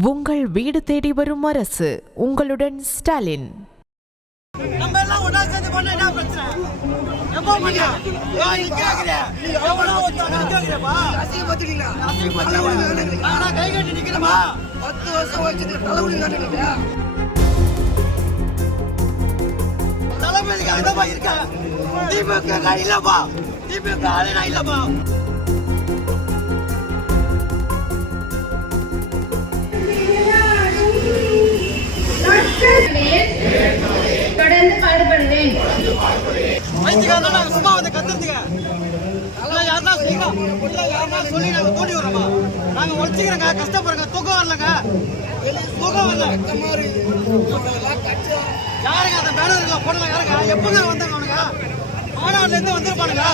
உங்கள் வீடு தேடி வரும் அரசு. உங்களுடன் ஸ்டாலின். நம்ம எல்லாம் ஒண்ணா சேர்ந்து பண்ண என்ன பிரச்சனை? எப்போ பண்ணா? நீ கேக்குற. நீ எவனோ ஒருத்தன் கேக்குறப்பா. அசிங்கப்படுத்துறீங்க. நான் கை கட்டி நிக்கிறேமா? 10 வருஷம் வச்சிட்டு தலைவலி காட்டுறீங்க. தலைவலிக்கு அங்கதான் இருக்க. திமுக இல்லப்பா. திமுக ஆளே இல்லப்பா. தொடர்ந்து பாடுபடுவேன். சும்மா வந்து கத்துறதுங்க யாருன்னா சொல்லி நாங்க தோண்டி வரோமா? நாங்க உழைச்சிக்கிறோங்க, கஷ்டப்படுறோங்க, தூக்கம் வரலங்க, தூக்கம் வரல. யாருங்க அந்த பேனர்ல போடல? யாருங்க எப்பங்க வந்தாங்க? அவனுங்க மாநாடுல இருந்து வந்திருப்பானுங்க.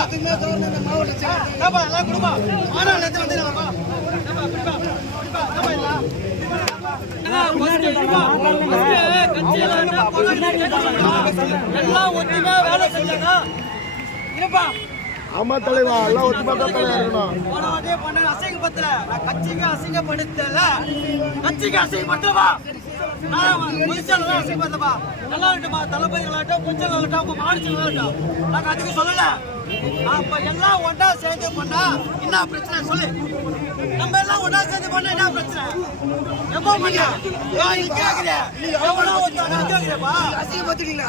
எல்லாம் கொடுப்பா, மாநாடுல இருந்து வந்துருக்காப்பா. ஆமா தலைவா, எல்லாம் ஒத்துமா தான் தலைவா இருக்கணும். போன வாட்டியே பண்ண அசிங்கப்படுத்தல, நான் கட்சிக்கு அசிங்கப்படுத்தல, கட்சிக்கு அசிங்கப்படுத்தவா? நான் புதுச்சால அசிங்கப்படுத்தவா? நல்லா இருக்குமா? தளபதி நல்லாட்டும், புதுச்சல் நல்லாட்டும், உங்க மாநிலம் நல்லாட்டும், நாங்க அதுக்கு சொல்லல. அப்ப எல்லாம் ஒன்றா சேர்ந்து பண்ணா என்ன பிரச்சனை சொல்லு? நம்ம எல்லாம் ஒன்றா சேர்ந்து பண்ண என்ன பிரச்சனை? எப்போ பண்ணா? நீ கேக்குற. நீ எவனோ ஒருத்தன் கேக்குறப்பா. அசிங்கப்படுத்துறீங்க.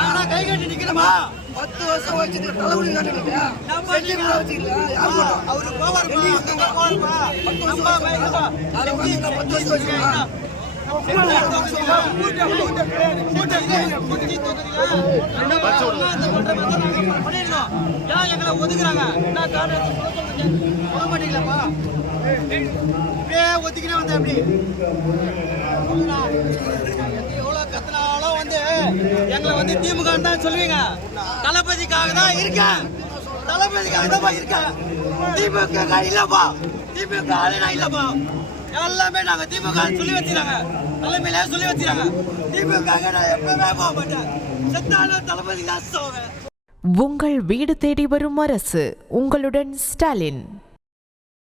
நான் கை கட்டி நிக்கிறேமா? 10 வருஷம் வச்சிட்டு தலைவலி காட்டுறீங்க. அவரு போவார் போவார்ப்பா. 10 வருஷம் வச்சிருக்கா. எங்களை ஒதுக்குறாங்க. என்ன காரணம் சொல்ல மாட்டீங்களாப்பா? இப்படியே ஒதுக்கினே வந்தேன். அப்படி எவ்வளவு கத்தினாலும் வந்து எங்களை வந்து திமுக தான் சொல்லுவீங்க. தளபதிக்காக தான் இருக்கேன், தளபதிக்காக தான் இருக்கேன். திமுக இல்லப்பா, திமுக ஆளுநா இல்லப்பா. எல்லாமே நாங்க திமுக சொல்லி வச்சிருக்காங்க, தலைமையில சொல்லி வச்சிருக்காங்க. திமுக நான் எப்பவுமே போக மாட்டேன். செத்தாலும் தளபதி தான் போவேன். உங்கள் வீடு தேடி வரும் அரசு. உங்களுடன் ஸ்டாலின்.